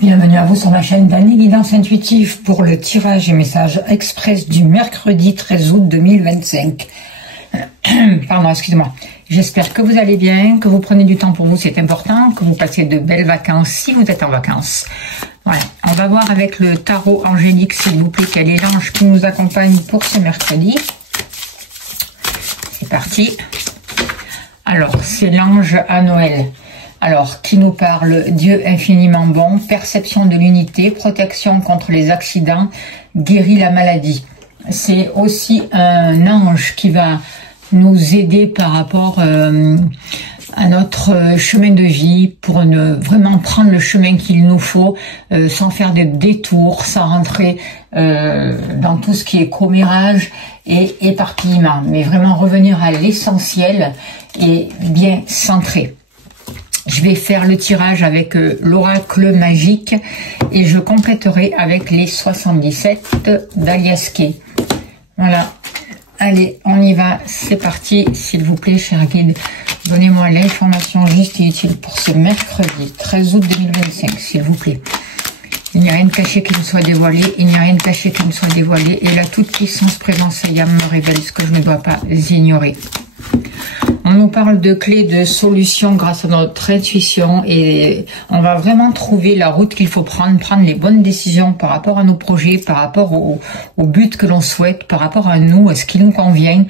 Bienvenue à vous sur ma chaîne d'Annie Guidance Intuitive pour le tirage et message express du mercredi 13 août 2025. Pardon, excusez-moi. J'espère que vous allez bien, que vous prenez du temps pour vous, c'est important, que vous passez de belles vacances si vous êtes en vacances. Voilà, on va voir avec le tarot angélique, s'il vous plaît, quel est l'ange qui nous accompagne pour ce mercredi. C'est parti. Alors, c'est l'ange à Noël. Alors, qui nous parle? Dieu infiniment bon, perception de l'unité, protection contre les accidents, guérit la maladie. C'est aussi un ange qui va nous aider par rapport à notre chemin de vie, pour vraiment prendre le chemin qu'il nous faut, sans faire des détours, sans rentrer dans tout ce qui est commérage et éparpillement, mais vraiment revenir à l'essentiel et bien centré. Je vais faire le tirage avec l'oracle magique et je compléterai avec les 77 d'Aliaské. Voilà. Allez, on y va. C'est parti. S'il vous plaît, cher guide, donnez-moi l'information juste et utile pour ce mercredi 13 août 2025, s'il vous plaît. Il n'y a rien de caché qui me soit dévoilé. Il n'y a rien de caché qui me soit dévoilé. Et la toute puissance présence Sayam me révèle ce que je ne dois pas ignorer. On nous parle de clés de solutions grâce à notre intuition et on va vraiment trouver la route qu'il faut prendre les bonnes décisions par rapport à nos projets, par rapport au but que l'on souhaite, par rapport à nous, à ce qui nous convient,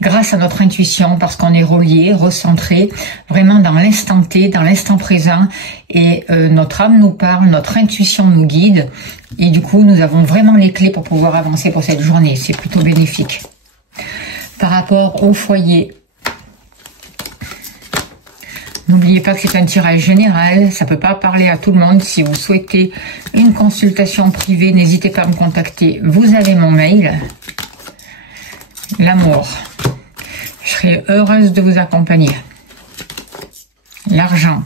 grâce à notre intuition, parce qu'on est relié, recentré, vraiment dans l'instant T, dans l'instant présent, et notre âme nous parle, notre intuition nous guide, et du coup nous avons vraiment les clés pour pouvoir avancer pour cette journée. C'est plutôt bénéfique. Par rapport au foyer, n'oubliez pas que c'est un tirage général, ça ne peut pas parler à tout le monde. Si vous souhaitez une consultation privée, n'hésitez pas à me contacter. Vous avez mon mail. L'amour. Je serai heureuse de vous accompagner. L'argent.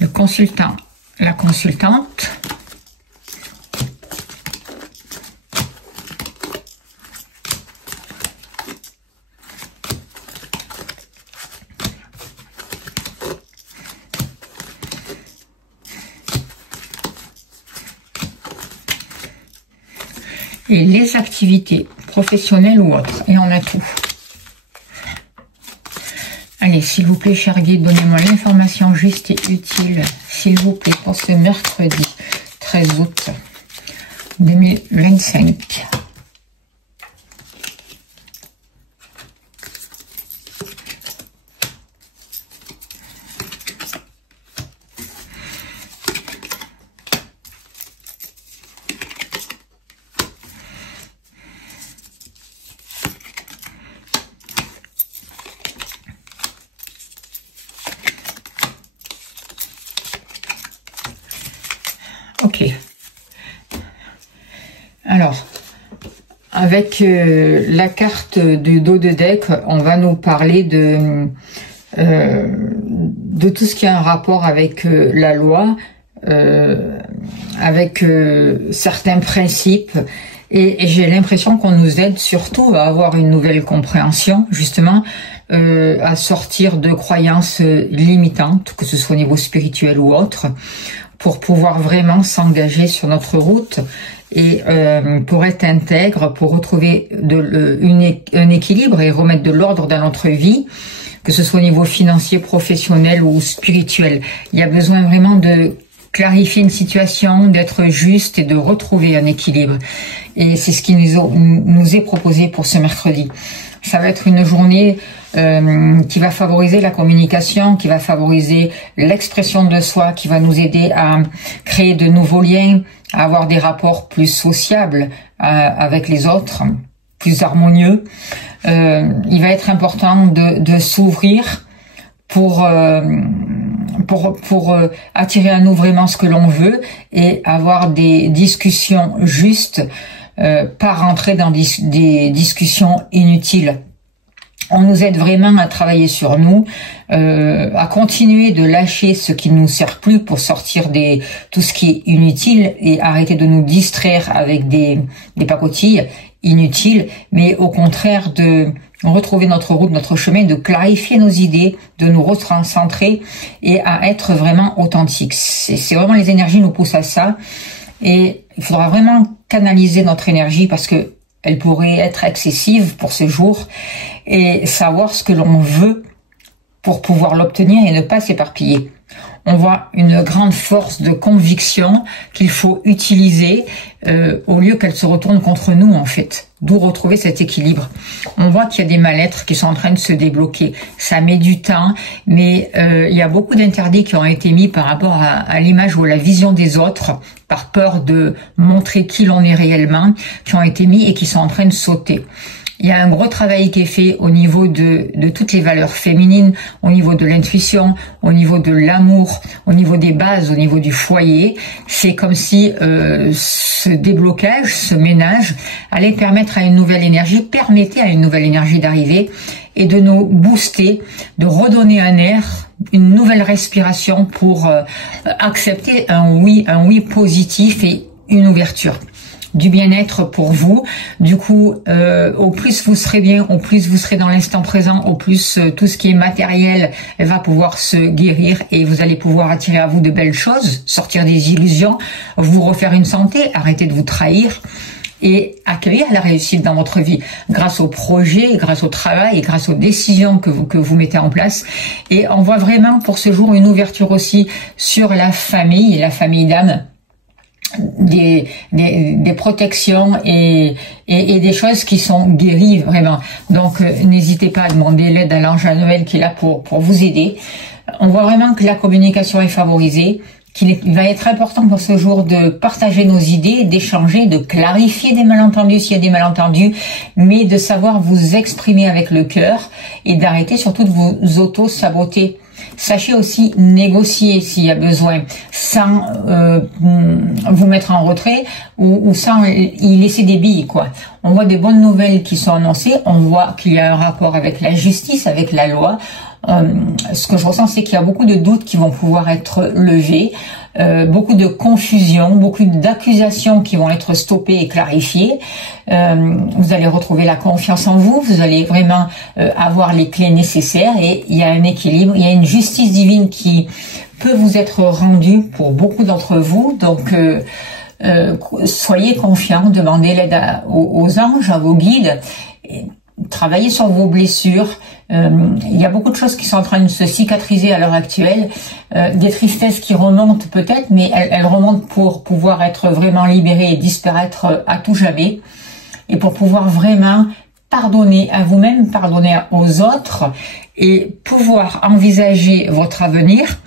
Le consultant. La consultante. Et les activités professionnelles ou autres. Et on a tout. Allez, s'il vous plaît, cher guide, donnez-moi l'information juste et utile, s'il vous plaît, pour ce mercredi 13 août 2025. Ok. Alors, avec la carte du dos de deck, on va nous parler de tout ce qui a un rapport avec la loi, avec certains principes. Et j'ai l'impression qu'on nous aide surtout à avoir une nouvelle compréhension, justement, à sortir de croyances limitantes, que ce soit au niveau spirituel ou autre, pour pouvoir vraiment s'engager sur notre route et pour être intègre, pour retrouver un équilibre et remettre de l'ordre dans notre vie, que ce soit au niveau financier, professionnel ou spirituel. Il y a besoin vraiment de clarifier une situation, d'être juste et de retrouver un équilibre. Et c'est ce qui nous est proposé pour ce mercredi. Ça va être une journée qui va favoriser la communication, qui va favoriser l'expression de soi, qui va nous aider à créer de nouveaux liens, à avoir des rapports plus sociables avec les autres, plus harmonieux. Il va être important de s'ouvrir pour attirer à nous vraiment ce que l'on veut et avoir des discussions justes, pas rentrer dans des discussions inutiles. On nous aide vraiment à travailler sur nous, à continuer de lâcher ce qui ne nous sert plus pour sortir tout ce qui est inutile et arrêter de nous distraire avec des pacotilles inutiles, mais au contraire de retrouver notre route, notre chemin, de clarifier nos idées, de nous recentrer et à être vraiment authentiques. C'est vraiment les énergies nous poussent à ça. Et il faudra vraiment canaliser notre énergie parce que elle pourrait être excessive pour ce jour et savoir ce que l'on veut pour pouvoir l'obtenir et ne pas s'éparpiller. On voit une grande force de conviction qu'il faut utiliser au lieu qu'elle se retourne contre nous en fait. D'où retrouver cet équilibre. On voit qu'il y a des mal-être qui sont en train de se débloquer. Ça met du temps, mais il y a beaucoup d'interdits qui ont été mis par rapport à l'image ou à la vision des autres, par peur de montrer qui l'on est réellement, qui ont été mis et qui sont en train de sauter. Il y a un gros travail qui est fait au niveau de toutes les valeurs féminines, au niveau de l'intuition, au niveau de l'amour, au niveau des bases, au niveau du foyer. C'est comme si ce déblocage, ce ménage allait permettre à une nouvelle énergie, permettait à une nouvelle énergie d'arriver et de nous booster, de redonner un air, une nouvelle respiration pour accepter un oui positif et une ouverture. Du bien-être pour vous. Du coup, au plus vous serez bien, au plus vous serez dans l'instant présent, au plus tout ce qui est matériel va pouvoir se guérir et vous allez pouvoir attirer à vous de belles choses, sortir des illusions, vous refaire une santé, arrêter de vous trahir et accueillir la réussite dans votre vie grâce au projet, grâce au travail et grâce aux décisions que vous mettez en place. Et on voit vraiment pour ce jour une ouverture aussi sur la famille d'âme. Des protections et des choses qui sont guéries vraiment. Donc n'hésitez pas à demander l'aide à l'ange à Noël qui est là pour vous aider. On voit vraiment que la communication est favorisée, qu'il va être important pour ce jour de partager nos idées, d'échanger, de clarifier des malentendus s'il y a des malentendus, mais de savoir vous exprimer avec le cœur et d'arrêter surtout de vous auto-saboter. Sachez aussi négocier s'il y a besoin, sans vous mettre en retrait ou sans y laisser des billes, quoi. On voit des bonnes nouvelles qui sont annoncées, on voit qu'il y a un rapport avec la justice, avec la loi. Ce que je ressens, c'est qu'il y a beaucoup de doutes qui vont pouvoir être levés, beaucoup de confusion, beaucoup d'accusations qui vont être stoppées et clarifiées. Vous allez retrouver la confiance en vous, vous allez vraiment avoir les clés nécessaires et il y a un équilibre, il y a une justice divine qui peut vous être rendue pour beaucoup d'entre vous. Donc, soyez confiants, demandez l'aide aux anges, à vos guides. Travaillez sur vos blessures. Il y a beaucoup de choses qui sont en train de se cicatriser à l'heure actuelle, des tristesses qui remontent peut-être, mais elles remontent pour pouvoir être vraiment libérées et disparaître à tout jamais, et pour pouvoir vraiment pardonner à vous-même, pardonner aux autres, et pouvoir envisager votre avenir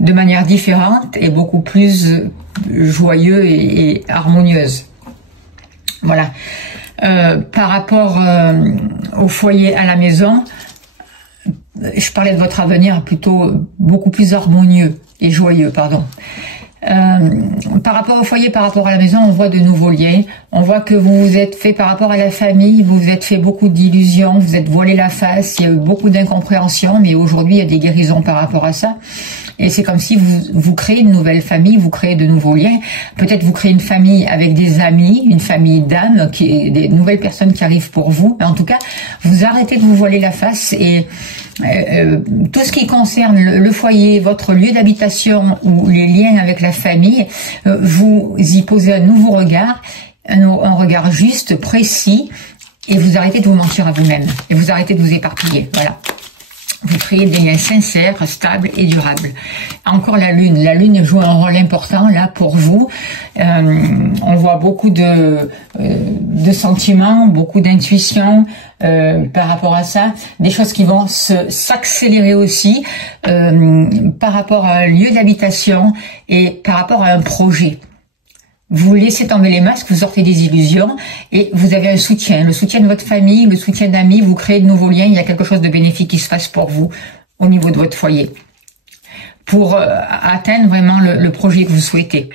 de manière différente et beaucoup plus joyeux et harmonieuse. Voilà. Par rapport au foyer à la maison, je parlais de votre avenir plutôt beaucoup plus harmonieux et joyeux, pardon. Par rapport au foyer, par rapport à la maison, on voit de nouveaux liens. On voit que vous vous êtes fait, par rapport à la famille, vous vous êtes fait beaucoup d'illusions, vous êtes voilé la face, il y a eu beaucoup d'incompréhension, mais aujourd'hui il y a des guérisons par rapport à ça. Et c'est comme si vous créez une nouvelle famille, vous créez de nouveaux liens. Peut-être vous créez une famille avec des amis, une famille d'âmes, des nouvelles personnes qui arrivent pour vous. Mais en tout cas, vous arrêtez de vous voiler la face et tout ce qui concerne le foyer, votre lieu d'habitation ou les liens avec la famille, vous y posez un nouveau regard, un regard juste, précis, et vous arrêtez de vous mentir à vous-même. Et vous arrêtez de vous éparpiller. Voilà. Vous créez des liens sincères, stables et durables. Encore la lune joue un rôle important là pour vous. On voit beaucoup de sentiments, beaucoup d'intuition par rapport à ça, des choses qui vont s'accélérer aussi par rapport à un lieu d'habitation et par rapport à un projet. Vous laissez tomber les masques, vous sortez des illusions et vous avez un soutien, le soutien de votre famille, le soutien d'amis, vous créez de nouveaux liens, il y a quelque chose de bénéfique qui se passe pour vous au niveau de votre foyer pour atteindre vraiment le projet que vous souhaitez.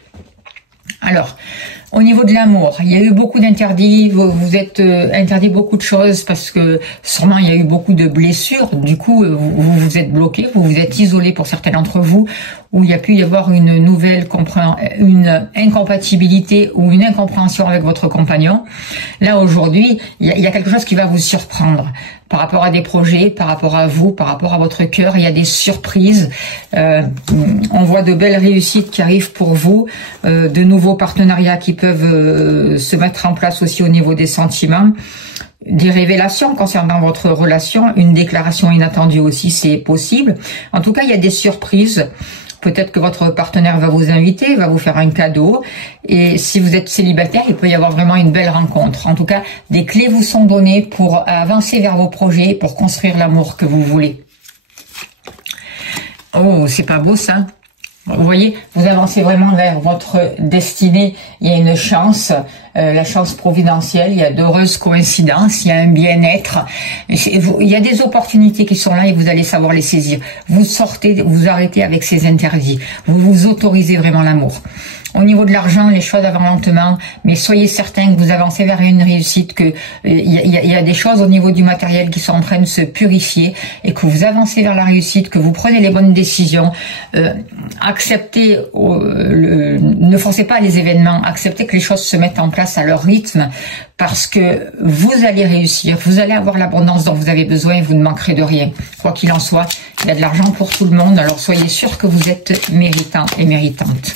Alors, au niveau de l'amour, il y a eu beaucoup d'interdits, vous êtes interdit beaucoup de choses parce que sûrement il y a eu beaucoup de blessures, du coup vous vous êtes bloqué, vous vous êtes isolé pour certains d'entre vous, où il y a pu y avoir une incompatibilité ou une incompréhension avec votre compagnon. Là, aujourd'hui, il y a quelque chose qui va vous surprendre par rapport à des projets, par rapport à vous, par rapport à votre cœur. Il y a des surprises. On voit de belles réussites qui arrivent pour vous, de nouveaux partenariats qui peuvent se mettre en place aussi au niveau des sentiments. Des révélations concernant votre relation, une déclaration inattendue aussi, c'est possible. En tout cas, il y a des surprises. Peut-être que votre partenaire va vous inviter, va vous faire un cadeau. Et si vous êtes célibataire, il peut y avoir vraiment une belle rencontre. En tout cas, des clés vous sont données pour avancer vers vos projets, pour construire l'amour que vous voulez. Oh, c'est pas beau ça? Vous voyez, vous avancez vraiment vers votre destinée. Il y a une chance, la chance providentielle, il y a d'heureuses coïncidences, il y a un bien-être. Il y a des opportunités qui sont là et vous allez savoir les saisir. Vous sortez, vous arrêtez avec ces interdits. Vous vous autorisez vraiment l'amour. Au niveau de l'argent, les choses avancent lentement, mais soyez certains que vous avancez vers une réussite, que il y a des choses au niveau du matériel qui sont en train de se purifier et que vous avancez vers la réussite, que vous prenez les bonnes décisions. Acceptez, ne forcez pas les événements, acceptez que les choses se mettent en place à leur rythme, parce que vous allez réussir, vous allez avoir l'abondance dont vous avez besoin et vous ne manquerez de rien. Quoi qu'il en soit, il y a de l'argent pour tout le monde, alors soyez sûr que vous êtes méritant et méritante.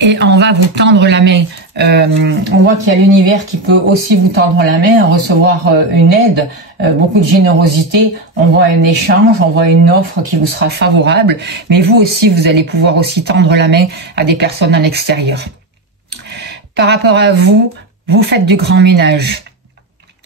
Et on va vous tendre la main. On voit qu'il y a l'univers qui peut aussi vous tendre la main, recevoir une aide, beaucoup de générosité. On voit un échange, on voit une offre qui vous sera favorable. Mais vous aussi, vous allez pouvoir aussi tendre la main à des personnes à l'extérieur. Par rapport à vous, vous faites du grand ménage.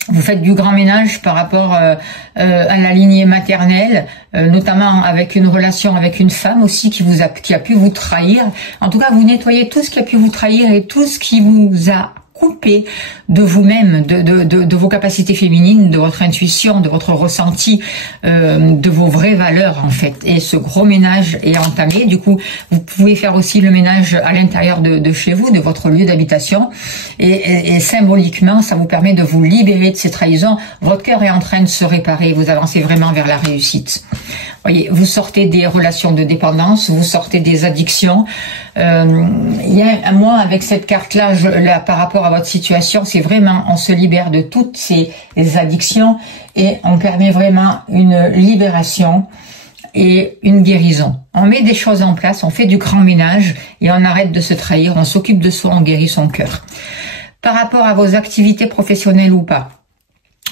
Vous faites du grand ménage par rapport à la lignée maternelle, notamment avec une relation avec une femme aussi qui a pu vous trahir. En tout cas, vous nettoyez tout ce qui a pu vous trahir et tout ce qui vous a coupé de vous-même, de vos capacités féminines, de votre intuition, de votre ressenti, de vos vraies valeurs en fait. Et ce gros ménage est entamé. Du coup, vous pouvez faire aussi le ménage à l'intérieur de chez vous, de votre lieu d'habitation. Et symboliquement, ça vous permet de vous libérer de ces trahisons. Votre cœur est en train de se réparer. Vous avancez vraiment vers la réussite. Voyez, vous sortez des relations de dépendance, vous sortez des addictions. Moi, avec cette carte-là, par rapport à votre situation, c'est vraiment, on se libère de toutes ces addictions et on permet vraiment une libération et une guérison. On met des choses en place, on fait du grand ménage et on arrête de se trahir, on s'occupe de soi, on guérit son cœur. Par rapport à vos activités professionnelles ou pas,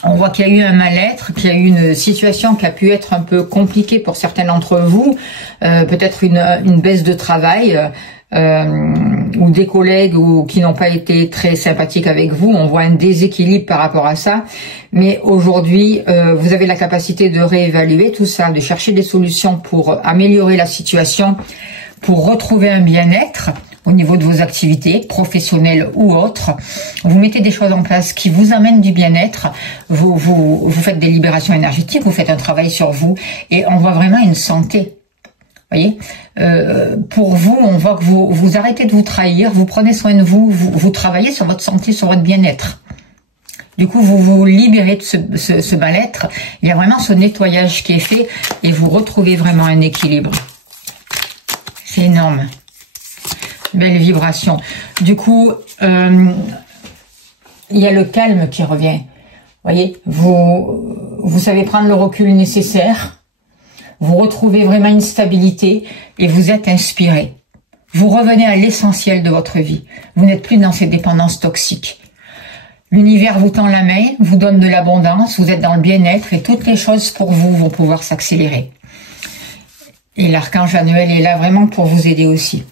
on voit qu'il y a eu un mal-être, qu'il y a eu une situation qui a pu être un peu compliquée pour certains d'entre vous, peut-être une baisse de travail, ou des collègues qui n'ont pas été très sympathiques avec vous. On voit un déséquilibre par rapport à ça. Mais aujourd'hui, vous avez la capacité de réévaluer tout ça, de chercher des solutions pour améliorer la situation, pour retrouver un bien-être au niveau de vos activités professionnelles ou autres. Vous mettez des choses en place qui vous amènent du bien-être, vous faites des libérations énergétiques, vous faites un travail sur vous et on voit vraiment une santé. Voyez, pour vous, on voit que vous arrêtez de vous trahir, vous prenez soin de vous, vous travaillez sur votre santé, sur votre bien-être. Du coup, vous vous libérez de ce mal-être. Il y a vraiment ce nettoyage qui est fait et vous retrouvez vraiment un équilibre. C'est énorme. Belle vibration. Du coup, il y a le calme qui revient. Voyez, vous savez prendre le recul nécessaire. Vous retrouvez vraiment une stabilité et vous êtes inspiré. Vous revenez à l'essentiel de votre vie. Vous n'êtes plus dans ces dépendances toxiques. L'univers vous tend la main, vous donne de l'abondance, vous êtes dans le bien-être et toutes les choses pour vous vont pouvoir s'accélérer. Et l'archange Noël est là vraiment pour vous aider aussi.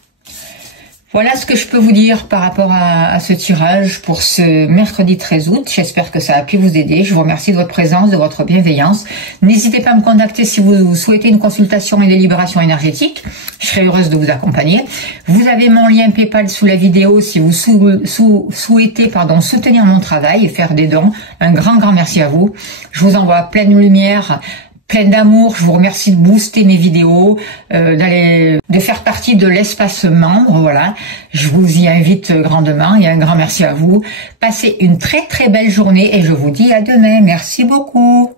Voilà ce que je peux vous dire par rapport à ce tirage pour ce mercredi 13 août. J'espère que ça a pu vous aider. Je vous remercie de votre présence, de votre bienveillance. N'hésitez pas à me contacter si vous souhaitez une consultation et des libérations énergétiques. Je serai heureuse de vous accompagner. Vous avez mon lien PayPal sous la vidéo si vous souhaitez soutenir mon travail et faire des dons. Un grand merci à vous. Je vous envoie pleine lumière, plein d'amour. Je vous remercie de booster mes vidéos, de faire partie de l'espace membre. Voilà, je vous y invite grandement et un grand merci à vous. Passez une très belle journée et je vous dis à demain. Merci beaucoup.